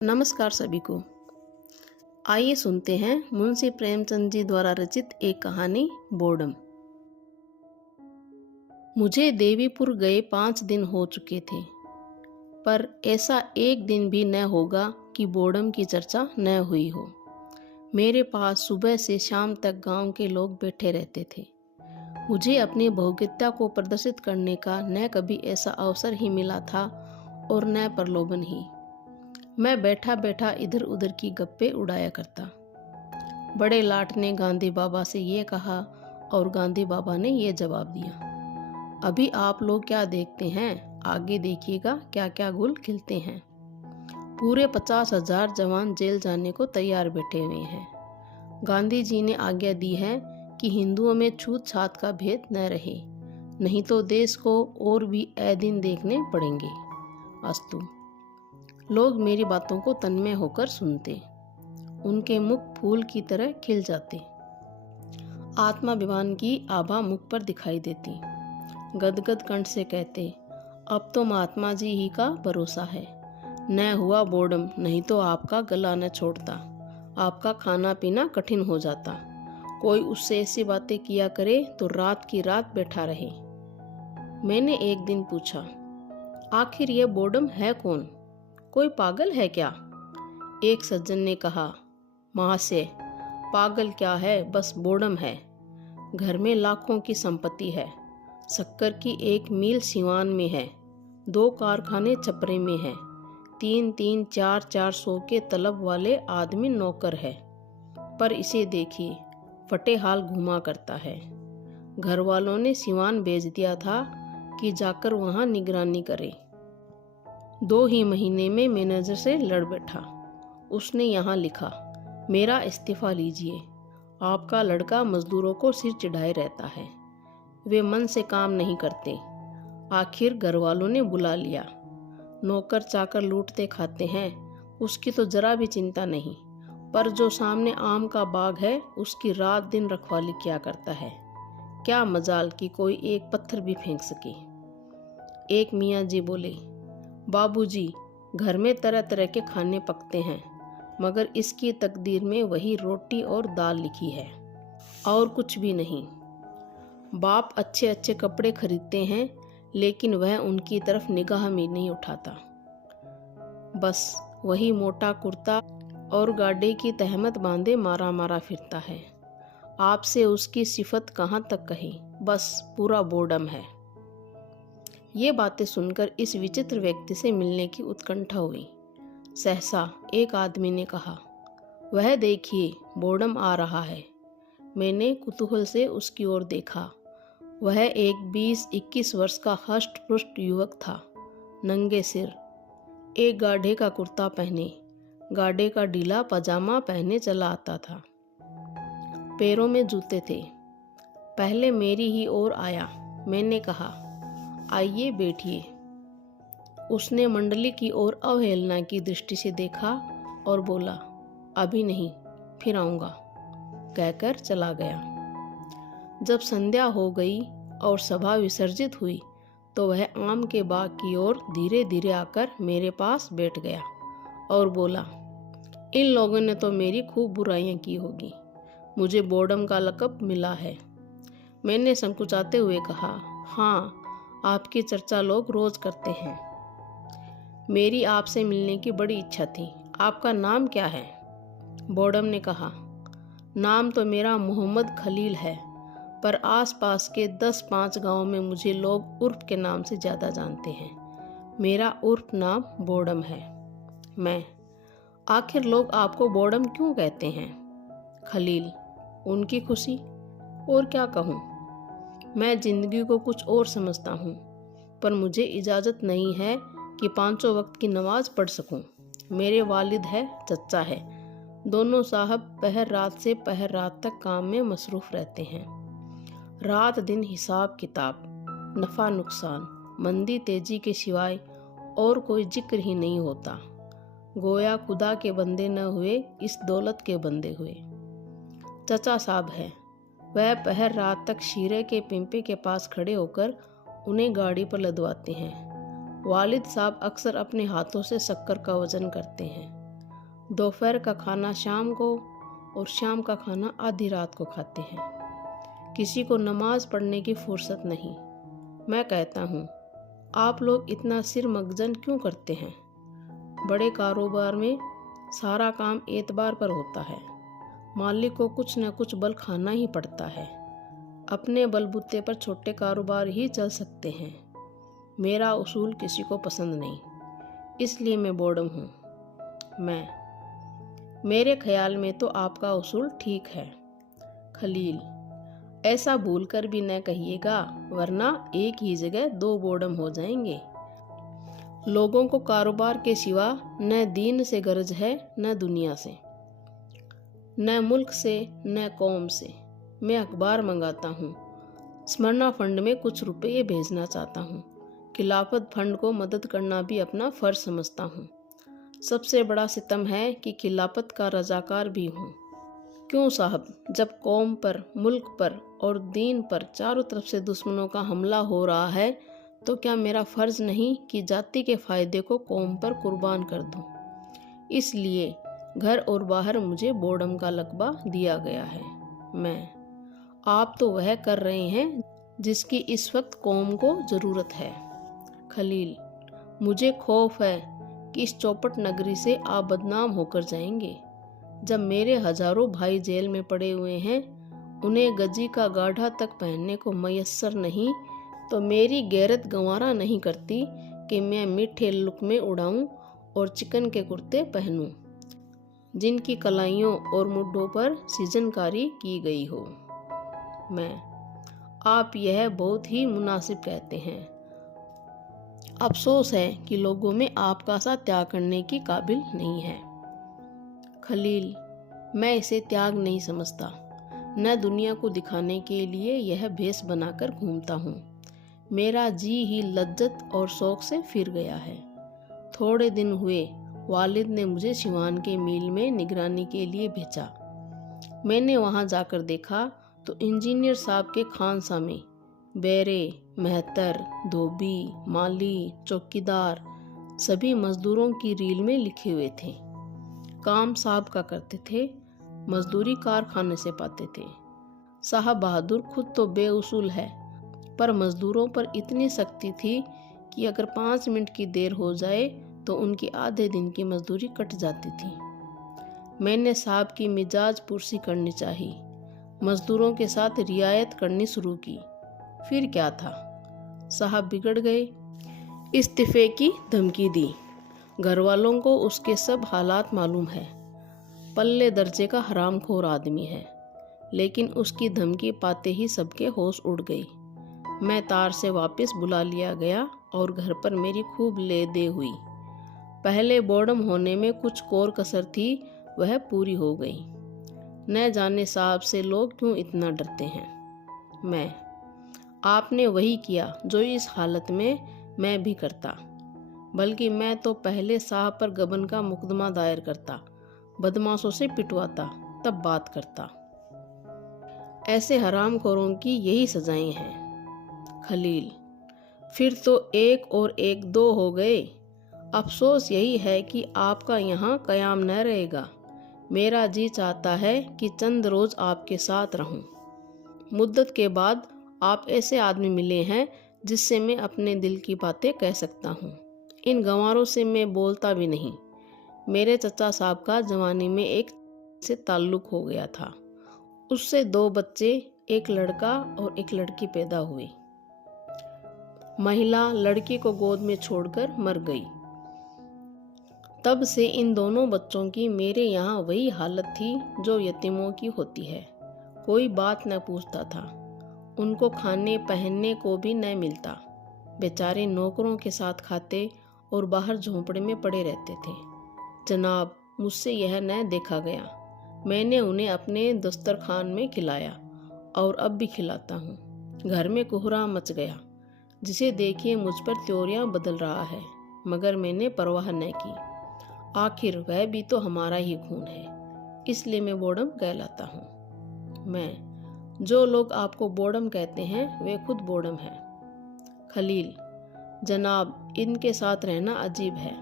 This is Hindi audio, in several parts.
नमस्कार सभी को। आइए सुनते हैं मुंशी प्रेमचंद जी द्वारा रचित एक कहानी बोर्डम। मुझे देवीपुर गए 5 दिन हो चुके थे, पर ऐसा एक दिन भी न होगा कि बोर्डम की चर्चा न हुई हो। मेरे पास सुबह से शाम तक गांव के लोग बैठे रहते थे। मुझे अपनी भौतिकता को प्रदर्शित करने का न कभी ऐसा अवसर ही मिला था और न प्रलोभन ही। मैं बैठा बैठा इधर उधर की गप्पे उड़ाया करता। बड़े लाट ने गांधी बाबा से ये कहा और गांधी बाबा ने ये जवाब दिया। अभी आप लोग क्या देखते हैं, आगे देखिएगा क्या क्या गुल खिलते हैं। पूरे 50,000 जवान जेल जाने को तैयार बैठे हुए हैं। गांधी जी ने आज्ञा दी है कि हिंदुओं में छूत छात का भेद न रहे, नहीं तो देश को और भी ए दिन देखने पड़ेंगे। अस्तु। लोग मेरी बातों को तन्मय होकर सुनते, उनके मुख फूल की तरह खिल जाते, आत्माभिमान की आभा मुख पर दिखाई देती। गदगद कंठ से कहते, अब तो महात्मा जी ही का भरोसा है। न हुआ बोर्डम, नहीं तो आपका गला न छोड़ता, आपका खाना पीना कठिन हो जाता। कोई उससे ऐसी बातें किया करे तो रात की रात बैठा रहे। मैंने एक दिन पूछा, आखिर ये बोर्डम है कौन? कोई पागल है क्या? एक सज्जन ने कहा, महाशय, पागल क्या है, बस बोर्डम है। घर में लाखों की संपत्ति है, शक्कर की 1 मील सिवान में है, 2 कारखाने छपरे में है, 3-3, 4-4 सौ के तलब वाले आदमी नौकर है, पर इसे देखिए, फटे हाल घुमा करता है। घर वालों ने सिवान भेज दिया था कि जाकर वहां निगरानी करे। 2 ही महीने में मैनेजर से लड़ बैठा। उसने यहाँ लिखा, मेरा इस्तीफा लीजिए। आपका लड़का मजदूरों को सिर चढ़ाए रहता है, वे मन से काम नहीं करते। आखिर घर वालों ने बुला लिया। नौकर चाकर लूटते खाते हैं, उसकी तो जरा भी चिंता नहीं, पर जो सामने आम का बाग है उसकी रात दिन रखवाली किया करता है। क्या मजाल कि कोई एक पत्थर भी फेंक सके। एक मियाँ जी बोले, बाबूजी, घर में तरह तरह के खाने पकते हैं, मगर इसकी तकदीर में वही रोटी और दाल लिखी है, और कुछ भी नहीं। बाप अच्छे अच्छे कपड़े खरीदते हैं, लेकिन वह उनकी तरफ निगाह भी नहीं उठाता। बस वही मोटा कुर्ता और गाड़े की तहमत बांधे मारा मारा फिरता है। आपसे उसकी सिफत कहाँ तक कही, बस पूरा बोर्डम है। ये बातें सुनकर इस विचित्र व्यक्ति से मिलने की उत्कंठा हुई। सहसा एक आदमी ने कहा, वह देखिए, बोर्डम आ रहा है। मैंने कुतूहल से उसकी ओर देखा। वह एक 20-21 वर्ष का हष्ट पुष्ट युवक था, नंगे सिर, एक गाढ़े का कुर्ता पहने, गाढ़े का ढीला पजामा पहने चला आता था। पैरों में जूते थे। पहले मेरी ही ओर आया। मैंने कहा, आइए बैठिए। उसने मंडली की ओर अवहेलना की दृष्टि से देखा और बोला, अभी नहीं, फिर आऊँगा, कहकर चला गया। जब संध्या हो गई और सभा विसर्जित हुई तो वह आम के बाग की ओर धीरे धीरे आकर मेरे पास बैठ गया और बोला, इन लोगों ने तो मेरी खूब बुराइयां की होगी, मुझे बोर्डम का लक़ब मिला है। मैंने संकुचाते हुए कहा, हाँ, आपकी चर्चा लोग रोज करते हैं। मेरी आपसे मिलने की बड़ी इच्छा थी। आपका नाम क्या है? बोर्डम ने कहा, नाम तो मेरा मोहम्मद खलील है, पर आसपास के 10-5 गांव में मुझे लोग उर्फ के नाम से ज़्यादा जानते हैं। मेरा उर्फ नाम बोर्डम है। मैं, आखिर लोग आपको बोर्डम क्यों कहते हैं? खलील, उनकी खुशी, और क्या कहूँ। मैं जिंदगी को कुछ और समझता हूँ, पर मुझे इजाज़त नहीं है कि 5 वक्त की नमाज पढ़ सकूँ। मेरे वालिद है, चच्चा है, दोनों साहब पहर रात से पहर रात तक काम में मसरूफ़ रहते हैं। रात दिन हिसाब किताब, नफ़ा नुकसान, मंदी तेजी के सिवाय और कोई जिक्र ही नहीं होता। गोया खुदा के बंदे न हुए, इस दौलत के बंदे हुए। चचा साहब है, वह पहर रात तक शीरे के पिंपे के पास खड़े होकर उन्हें गाड़ी पर लदवाते हैं। वालिद साहब अक्सर अपने हाथों से शक्कर का वजन करते हैं। दोपहर का खाना शाम को और शाम का खाना आधी रात को खाते हैं। किसी को नमाज पढ़ने की फुर्सत नहीं। मैं कहता हूँ, आप लोग इतना सिर मगजन क्यों करते हैं? बड़े कारोबार में सारा काम एतबार पर होता है। मालिक को कुछ न कुछ बल खाना ही पड़ता है। अपने बलबूते पर छोटे कारोबार ही चल सकते हैं। मेरा उसूल किसी को पसंद नहीं, इसलिए मैं बोर्डम हूँ। मेरे ख्याल में तो आपका उसूल ठीक है। खलील, ऐसा भूलकर भी न कहिएगा, वरना एक ही जगह दो बोर्डम हो जाएंगे। लोगों को कारोबार के सिवा न दीन से गरज है, न दुनिया से, न मुल्क से, न कौम से। मैं अखबार मंगाता हूँ। स्मरणा फंड में कुछ रुपये भेजना चाहता हूँ। खिलाफत फंड को मदद करना भी अपना फर्ज समझता हूँ। सबसे बड़ा सितम है कि खिलाफत का रजाकार भी हूँ। क्यों साहब, जब कौम पर, मुल्क पर और दीन पर चारों तरफ से दुश्मनों का हमला हो रहा है, तो क्या मेरा फर्ज नहीं कि जाति के फायदे को कौम पर कुर्बान कर दूं? इसलिए घर और बाहर मुझे बोर्डम का लकबा दिया गया है। आप तो वह कर रहे हैं जिसकी इस वक्त कौम को ज़रूरत है। खलील, मुझे खौफ है कि इस चौपट नगरी से आप बदनाम होकर जाएंगे। जब मेरे हजारों भाई जेल में पड़े हुए हैं, उन्हें गजी का गाढ़ा तक पहनने को मयस्सर नहीं, तो मेरी गैरत गंवारा नहीं करती कि मैं मीठे लुक्मे उड़ाऊं और चिकन के कुर्ते पहनूं, जिनकी कलाइयों और मुड्ढों पर सीजनकारी की गई हो। आप यह बहुत ही मुनासिब कहते हैं। अफसोस है कि लोगों में आपका सा त्याग करने की काबिल नहीं है। खलील, मैं इसे त्याग नहीं समझता। न दुनिया को दिखाने के लिए यह भेष बनाकर घूमता हूँ। मेरा जी ही लज्जत और शौक से फिर गया है। थोड़े दिन हुए वालिद ने मुझे सिवान के मील में निगरानी के लिए भेजा। मैंने वहाँ जाकर देखा तो इंजीनियर साहब के खानसामे बेरे, मेहतर, धोबी, माली, चौकीदार सभी मजदूरों की रील में लिखे हुए थे। काम साहब का करते थे, मजदूरी कारखाने से पाते थे। साहब बहादुर खुद तो बेउसूल है, पर मजदूरों पर इतनी सख्ती थी कि अगर 5 मिनट की देर हो जाए तो उनकी आधे दिन की मजदूरी कट जाती थी। मैंने साहब की मिजाज पुरसी करनी चाहिए, मजदूरों के साथ रियायत करनी शुरू की। फिर क्या था, साहब बिगड़ गए। इस्तीफे की धमकी दी। घर वालों को उसके सब हालात मालूम है। पल्ले दर्जे का हरामखोर आदमी है, लेकिन उसकी धमकी पाते ही सबके होश उड़ गई। मैं तार से वापस बुला लिया गया और घर पर मेरी खूब ले दे हुई। पहले बोर्डम होने में कुछ कोर कसर थी, वह पूरी हो गई। न जाने साहब से लोग क्यों इतना डरते हैं। आपने वही किया जो इस हालत में मैं भी करता। बल्कि मैं तो पहले साहब पर गबन का मुकदमा दायर करता, बदमाशों से पिटवाता, तब बात करता। ऐसे हरामखोरों की यही सजाएं हैं। खलील, फिर तो 1 और 1 2 हो गए। अफसोस यही है कि आपका यहाँ कयाम न रहेगा। मेरा जी चाहता है कि चंद रोज आपके साथ रहूं। मुद्दत के बाद आप ऐसे आदमी मिले हैं जिससे मैं अपने दिल की बातें कह सकता हूँ। इन गंवारों से मैं बोलता भी नहीं। मेरे चचा साहब का जवानी में एक से ताल्लुक हो गया था। उससे 2 बच्चे, एक लड़का और एक लड़की पैदा हुए। महिला लड़की को गोद में छोड़कर मर गई। तब से इन दोनों बच्चों की मेरे यहाँ वही हालत थी जो यतीमों की होती है। कोई बात न पूछता था। उनको खाने पहनने को भी न मिलता। बेचारे नौकरों के साथ खाते और बाहर झोंपड़े में पड़े रहते थे। जनाब, मुझसे यह न देखा गया। मैंने उन्हें अपने दस्तरखान में खिलाया और अब भी खिलाता हूँ। घर में कोहराम मच गया। जिसे देखिए मुझ पर त्योरियां बदल रहा है, मगर मैंने परवाह न की। आखिर वह भी तो हमारा ही खून है, इसलिए मैं बोर्डम कहलाता हूँ। जो लोग आपको बोर्डम कहते हैं वे खुद बोर्डम हैं। खलील, जनाब, इनके साथ रहना अजीब है।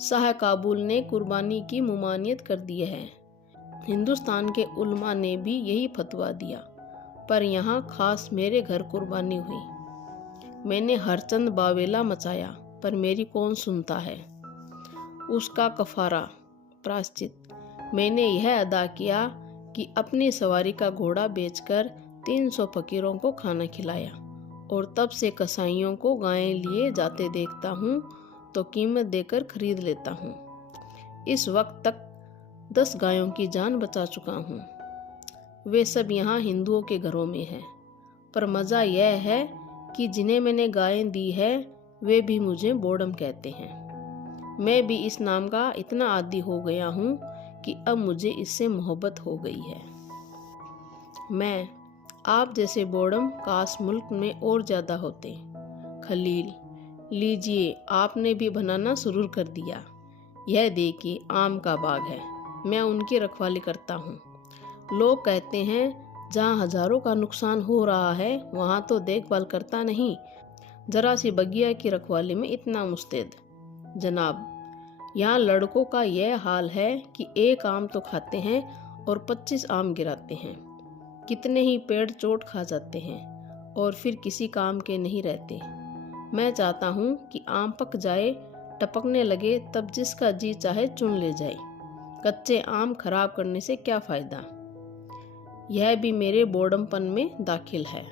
शाह काबुल ने कुर्बानी की मुमानियत कर दी है। हिंदुस्तान के उलमा ने भी यही फतवा दिया, पर यहाँ खास मेरे घर कुर्बानी हुई। मैंने हरचंद बावेला मचाया, पर मेरी कौन सुनता है। उसका कफारा प्रायश्चित मैंने यह अदा किया कि अपनी सवारी का घोड़ा बेचकर 300 फकीरों को खाना खिलाया, और तब से कसाईयों को गायें लिए जाते देखता हूँ तो कीमत देकर खरीद लेता हूँ। इस वक्त तक 10 गायों की जान बचा चुका हूँ। वे सब यहाँ हिंदुओं के घरों में हैं, पर मज़ा यह है कि जिन्हें मैंने गायें दी है वे भी मुझे बोडम कहते हैं। मैं भी इस नाम का इतना आदी हो गया हूँ कि अब मुझे इससे मोहब्बत हो गई है। मैं आप जैसे बोडम काश मुल्क में और ज़्यादा होते। खलील, लीजिए, आपने भी बनाना शुरू कर दिया। यह देखिए, आम का बाग है, मैं उनकी रखवाली करता हूँ। लोग कहते हैं जहाँ हजारों का नुकसान हो रहा है वहाँ तो देखभाल करता नहीं, जरा सी बगिया की रखवाली में इतना मुस्तैद। जनाब, यहाँ लड़कों का यह हाल है कि एक आम तो खाते हैं और 25 आम गिराते हैं। कितने ही पेड़ चोट खा जाते हैं और फिर किसी काम के नहीं रहते। मैं चाहता हूँ कि आम पक जाए, टपकने लगे, तब जिसका जी चाहे चुन ले जाए। कच्चे आम खराब करने से क्या फ़ायदा। यह भी मेरे बोर्डमपन में दाखिल है।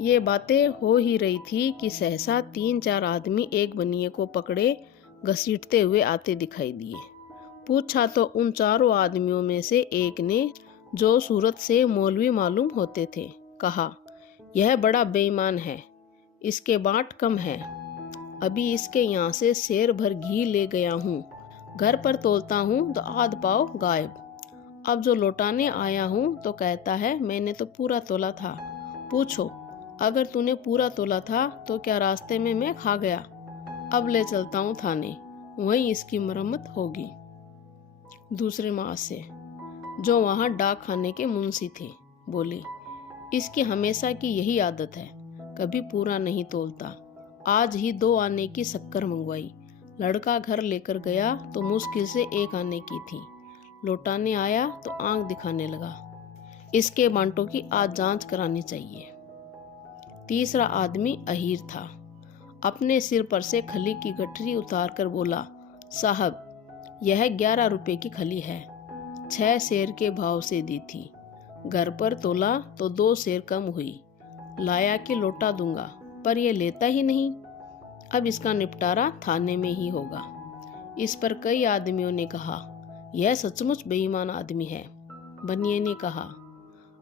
ये बातें हो ही रही थी कि सहसा 3-4 आदमी एक बनिए को पकड़े घसीटते हुए आते दिखाई दिए। पूछा तो उन चारों आदमियों में से एक ने, जो सूरत से मौलवी मालूम होते थे, कहा, यह बड़ा बेईमान है, इसके बाट कम है। अभी इसके यहाँ से सेर भर घी ले गया हूँ, घर पर तोलता हूँ तो आध पाव गायब। अब जो लौटाने आया हूँ तो कहता है मैंने तो पूरा तोला था। पूछो, अगर तूने पूरा तोला था तो क्या रास्ते में मैं खा गया। अब ले चलता हूँ थाने, वहीं इसकी मरम्मत होगी। दूसरे माह से, जो वहाँ डाक खाने के मुंशी थे, बोले, इसकी हमेशा की यही आदत है, कभी पूरा नहीं तोलता। आज ही 2 आने की शक्कर मंगवाई। लड़का घर लेकर गया तो मुश्किल से 1 आने की थी। लौटाने आया तो आंख दिखाने लगा। इसके बांटों की आज जांच करानी चाहिए। तीसरा आदमी अहीर था। अपने सिर पर से खली की गठरी उतार कर बोला, साहब, यह 11 रुपए की खली है, 6 सेर के भाव से दी थी। घर पर तोला तो 2 सेर कम हुई। लाया कि लौटा दूंगा, पर यह लेता ही नहीं। अब इसका निपटारा थाने में ही होगा। इस पर कई आदमियों ने कहा, यह सचमुच बेईमान आदमी है। बनिए ने कहा,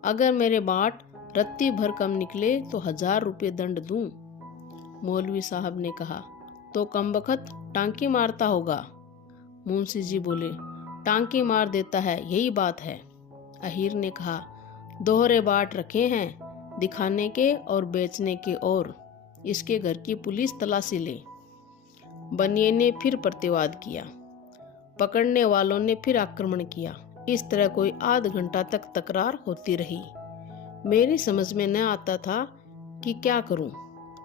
अगर मेरे बाट रत्ती भर कम निकले तो 1000 रुपये दंड दूं। मौलवी साहब ने कहा, तो कमबख्त टांकी मारता होगा। मुंशी जी बोले, टांकी मार देता है, यही बात है। अहीर ने कहा, दोहरे बाट रखे हैं, दिखाने के और बेचने के, और इसके घर की पुलिस तलाशी ले। बनिए ने फिर प्रतिवाद किया। पकड़ने वालों ने फिर आक्रमण किया। इस तरह कोई आध घंटा तक तकरार होती रही। मेरी समझ में न आता था कि क्या करूं।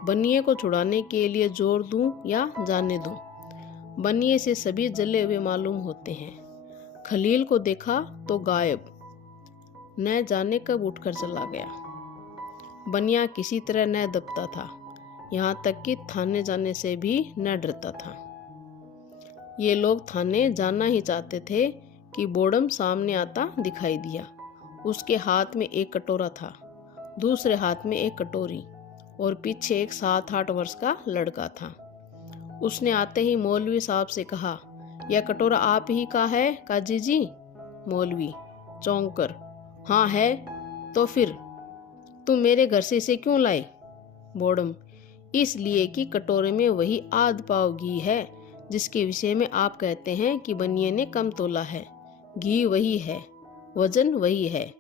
बनिए को छुड़ाने के लिए जोर दूं या जाने दूं। बनिए से सभी जले हुए मालूम होते हैं। खलील को देखा तो गायब, न जाने कब उठकर चला गया। बनिया किसी तरह न दबता था, यहाँ तक कि थाने जाने से भी न डरता था। ये लोग थाने जाना ही चाहते थे कि बोडम सामने आता दिखाई दिया। उसके हाथ में एक कटोरा था, दूसरे हाथ में एक कटोरी, और पीछे एक 7-8 वर्ष का लड़का था। उसने आते ही मौलवी साहब से कहा, यह कटोरा आप ही का है काजी जी? मौलवी चौंक कर, हाँ है। तो फिर तुम मेरे घर से इसे क्यों लाए? बोडम, इसलिए कि कटोरे में वही आध पाव घी है जिसके विषय में आप कहते हैं कि बनिए ने कम तोला है। घी वही है, वजन वही है।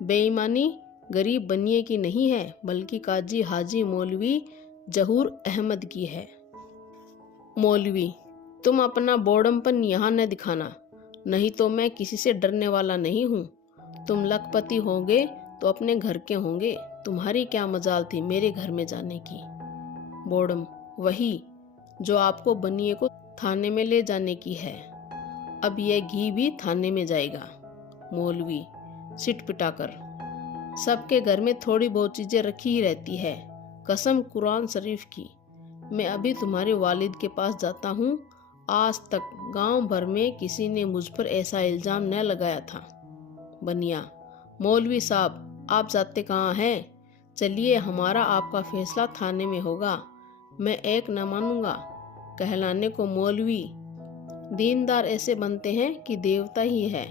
बेईमानी गरीब बनिए की नहीं है, बल्कि काजी हाजी मौलवी जहूर अहमद की है। मौलवी, तुम अपना बोडमपन यहाँ न दिखाना, नहीं तो मैं किसी से डरने वाला नहीं हूँ। तुम लखपति होंगे तो अपने घर के होंगे, तुम्हारी क्या मजाल थी मेरे घर में जाने की। बोडम, वही जो आपको बनिए को थाने में ले जाने की है। अब यह घी भी थाने में जाएगा। मौलवी सिट पिटाकर, सबके घर में थोड़ी बहुत चीजें रखी ही रहती है, कसम कुरान शरीफ की। मैं अभी तुम्हारे वालिद के पास जाता हूँ। आज तक गांव भर में किसी ने मुझ पर ऐसा इल्जाम न लगाया था। बनिया, मौलवी साहब आप जाते कहाँ हैं? चलिए, हमारा आपका फैसला थाने में होगा। मैं एक न मानूंगा। कहलाने को मौलवी, दीनदार ऐसे बनते हैं कि देवता ही है,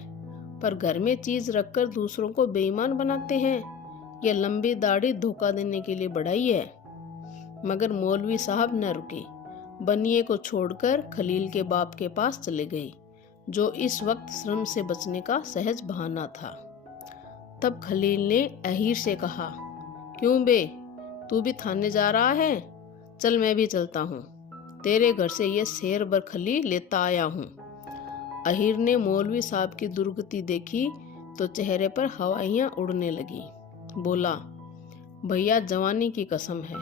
पर घर में चीज रखकर दूसरों को बेईमान बनाते हैं। यह लंबी दाढ़ी धोखा देने के लिए बढ़ाई है। मगर मौलवी साहब न रुके। बनिए को छोड़कर खलील के बाप के पास चले गए, जो इस वक्त श्रम से बचने का सहज बहाना था। तब खलील ने अहीर से कहा, क्यों बे, तू भी थाने जा रहा है? चल मैं भी चलता हूँ। तेरे घर से ये शेर भर खली लेता आया हूँ। अहीर ने मौलवी साहब की दुर्गति देखी तो चेहरे पर हवाइयाँ उड़ने लगी। बोला, भैया जवानी की कसम है,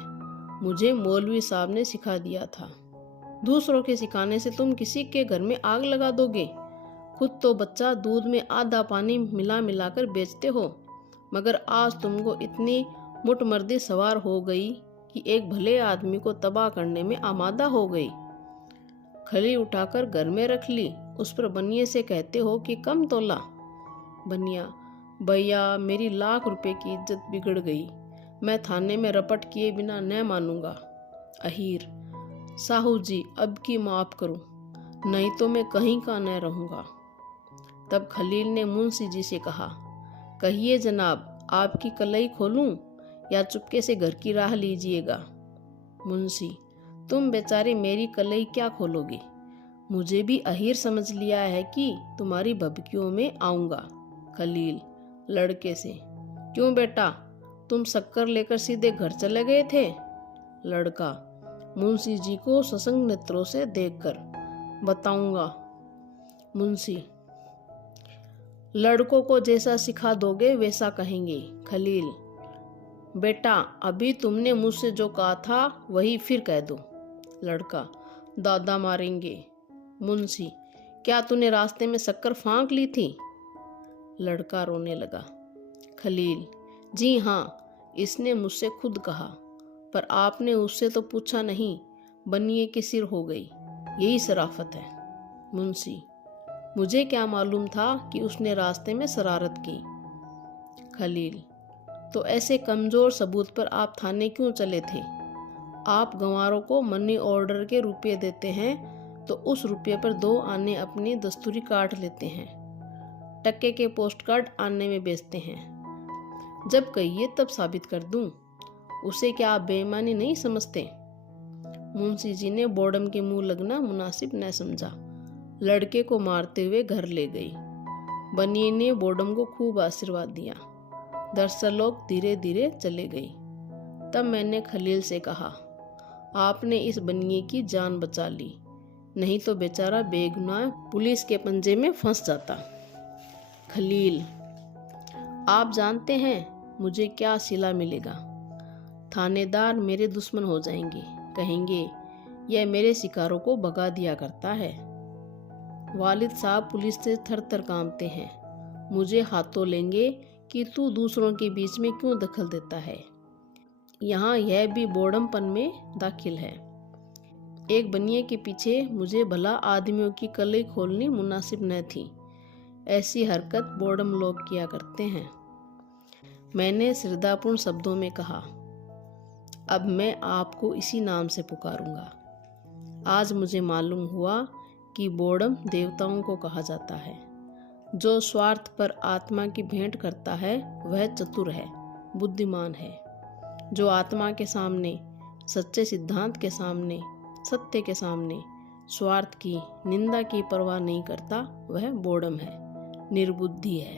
मुझे मौलवी साहब ने सिखा दिया था। दूसरों के सिखाने से तुम किसी के घर में आग लगा दोगे। खुद तो बच्चा दूध में आधा पानी मिला मिलाकर बेचते हो, मगर आज तुमको इतनी मुटमर्दी सवार हो गई कि एक भले आदमी को तबाह करने में आमादा हो गई। खली उठाकर घर में रख ली, उस पर बनिए से कहते हो कि कम तोला। बनिया, भैया मेरी लाख रुपए की इज्जत बिगड़ गई, मैं थाने में रपट किए बिना न मानूंगा। अहीर, साहू जी अब की माफ करो, नहीं तो मैं कहीं का न रहूंगा। तब खलील ने मुंशी जी से कहा, कहिए जनाब, आपकी कलई खोलूं या चुपके से घर की राह लीजिएगा? मुंशी, तुम बेचारे मेरी कलई क्या खोलोगे? मुझे भी अहीर समझ लिया है कि तुम्हारी भभकियों में आऊंगा। खलील लड़के से, क्यों बेटा, तुम शक्कर लेकर सीधे घर चले गए थे? लड़का मुंशी जी को सशंक नेत्रों से देखकर, बताऊंगा। मुंशी, लड़कों को जैसा सिखा दोगे वैसा कहेंगे। खलील, बेटा अभी तुमने मुझसे जो कहा था वही फिर कह दो। लड़का, दादा मारेंगे। मुंशी, क्या तूने रास्ते में शक्कर फांक ली थी? लड़का रोने लगा। खलील, जी हाँ, इसने मुझसे खुद कहा, पर आपने उससे तो पूछा नहीं, बनिए के सिर हो गई, यही शराफत है। मुंशी, मुझे क्या मालूम था कि उसने रास्ते में शरारत की। खलील, तो ऐसे कमजोर सबूत पर आप थाने क्यों चले थे? आप गंवारों को मनी ऑर्डर के रुपये देते हैं तो उस रुपये पर 2 आने अपनी दस्तूरी काट लेते हैं, टक्के के पोस्ट कार्ड आने में बेचते हैं। जब कहिए तब साबित कर दूं, उसे क्या आप बेईमानी नहीं समझते? मुंशी जी ने बोर्डम के मुंह लगना मुनासिब न समझा, लड़के को मारते हुए घर ले गई। बनिए ने बोर्डम को खूब आशीर्वाद दिया। दरअसल लोग धीरे धीरे चले गई। तब मैंने खलील से कहा, आपने इस बनिए की जान बचा ली, नहीं तो बेचारा बेगुनाह पुलिस के पंजे में फंस जाता। खलील, आप जानते हैं मुझे क्या सिला मिलेगा? थानेदार मेरे दुश्मन हो जाएंगे, कहेंगे यह मेरे शिकारों को भगा दिया करता है। वालिद साहब पुलिस से थर थर कांपते हैं, मुझे हाथों लेंगे कि तू दूसरों के बीच में क्यों दखल देता है। यहाँ यह भी बोर्डमपन में दाखिल है। एक बनिए के पीछे मुझे भला आदमियों की कलई खोलनी मुनासिब न थी। ऐसी हरकत बोर्डम लोग किया करते हैं। मैंने श्रद्धापूर्ण शब्दों में कहा, अब मैं आपको इसी नाम से पुकारूंगा। आज मुझे मालूम हुआ कि बोर्डम देवताओं को कहा जाता है। जो स्वार्थ पर आत्मा की भेंट करता है वह चतुर है, बुद्धिमान है। जो आत्मा के सामने, सच्चे सिद्धांत के सामने, सत्य के सामने स्वार्थ की, निंदा की परवाह नहीं करता वह बोर्डम है, निर्बुद्धि है।